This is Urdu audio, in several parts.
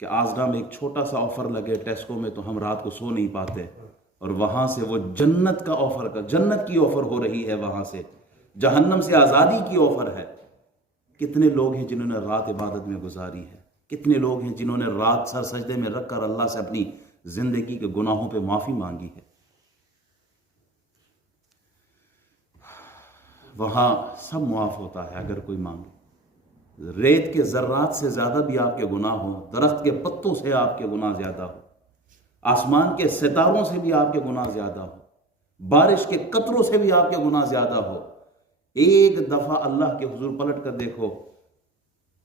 کہ آزرا میں ایک چھوٹا سا آفر لگے ٹیسکو میں تو ہم رات کو سو نہیں پاتے، اور وہاں سے وہ جنت کا آفر کا جنت کی آفر ہو رہی ہے، وہاں سے جہنم سے آزادی کی آفر ہے۔ کتنے لوگ ہیں جنہوں نے رات عبادت میں گزاری ہے، کتنے لوگ ہیں جنہوں نے رات سر سجدے میں رکھ کر اللہ سے اپنی زندگی کے گناہوں پہ معافی مانگی ہے۔ وہاں سب معاف ہوتا ہے اگر کوئی مانگے۔ ریت کے ذرات سے زیادہ بھی آپ کے گناہ ہوں، درخت کے پتوں سے آپ کے گناہ زیادہ ہو، آسمان کے ستاروں سے بھی آپ کے گناہ زیادہ ہو، بارش کے قطروں سے بھی آپ کے گناہ زیادہ ہو، ایک دفعہ اللہ کے حضور پلٹ کر دیکھو۔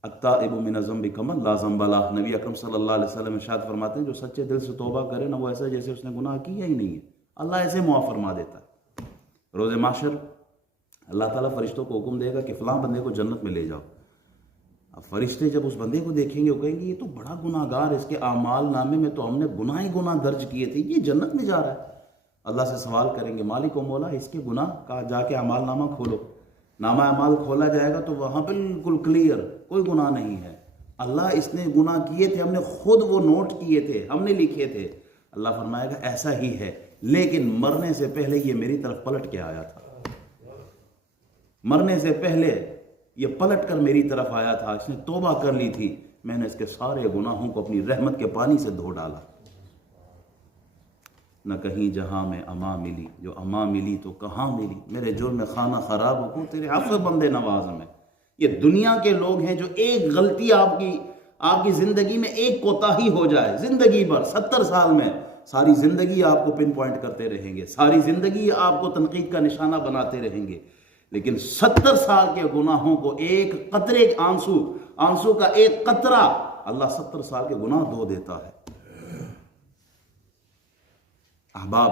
التائب من الذنب کمن لا ذنب لہ، نبی اکرم صلی اللہ علیہ وسلم ارشاد فرماتے ہیں جو سچے دل سے توبہ کرے نا، وہ ایسا جیسے اس نے گناہ کیا ہی نہیں ہے، اللہ ایسے معاف فرما دیتا ہے۔ روز محشر اللہ تعالیٰ فرشتوں کو حکم دے گا کہ فلاں بندے کو جنت میں لے جاؤ۔ اب فرشتے جب اس بندے کو دیکھیں گے وہ کہیں گے یہ تو بڑا گناہ گار، اس کے اعمال نامے میں تو ہم نے گناہ ہی گناہ درج کیے تھے، یہ جنت میں جا رہا ہے۔ اللہ سے سوال کریں گے مالک و مولا اس کے گناہ کا جا کے اعمال نامہ کھولو۔ نامہ اعمال کھولا جائے گا تو وہاں بالکل کلیئر، کوئی گناہ نہیں ہے۔ اللہ اس نے گناہ کیے تھے، ہم نے خود وہ نوٹ کیے تھے، ہم نے لکھے تھے۔ اللہ فرمائے گا ایسا ہی ہے، لیکن مرنے سے پہلے یہ میری طرف پلٹ کے آیا تھا، مرنے سے پہلے یہ پلٹ کر میری طرف آیا تھا، اس نے توبہ کر لی تھی، میں نے اس کے سارے گناہوں کو اپنی رحمت کے پانی سے دھو ڈالا۔ نہ کہیں جہاں میں اما ملی، جو اما ملی تو کہاں ملی، میرے جرم میں خانہ خراب ہو تیرے عفو بندے نواز میں۔ یہ دنیا کے لوگ ہیں جو ایک غلطی آپ کی زندگی میں ایک کوتاہی ہو جائے، زندگی بھر 70 سال میں ساری زندگی آپ کو پن پوائنٹ کرتے رہیں گے، ساری زندگی آپ کو تنقید کا نشانہ بناتے رہیں گے، لیکن 70 سال کے گناہوں کو ایک قطرے آنسو کا ایک قطرہ اللہ 70 سال کے گناہ دھو دیتا ہے۔ احباب،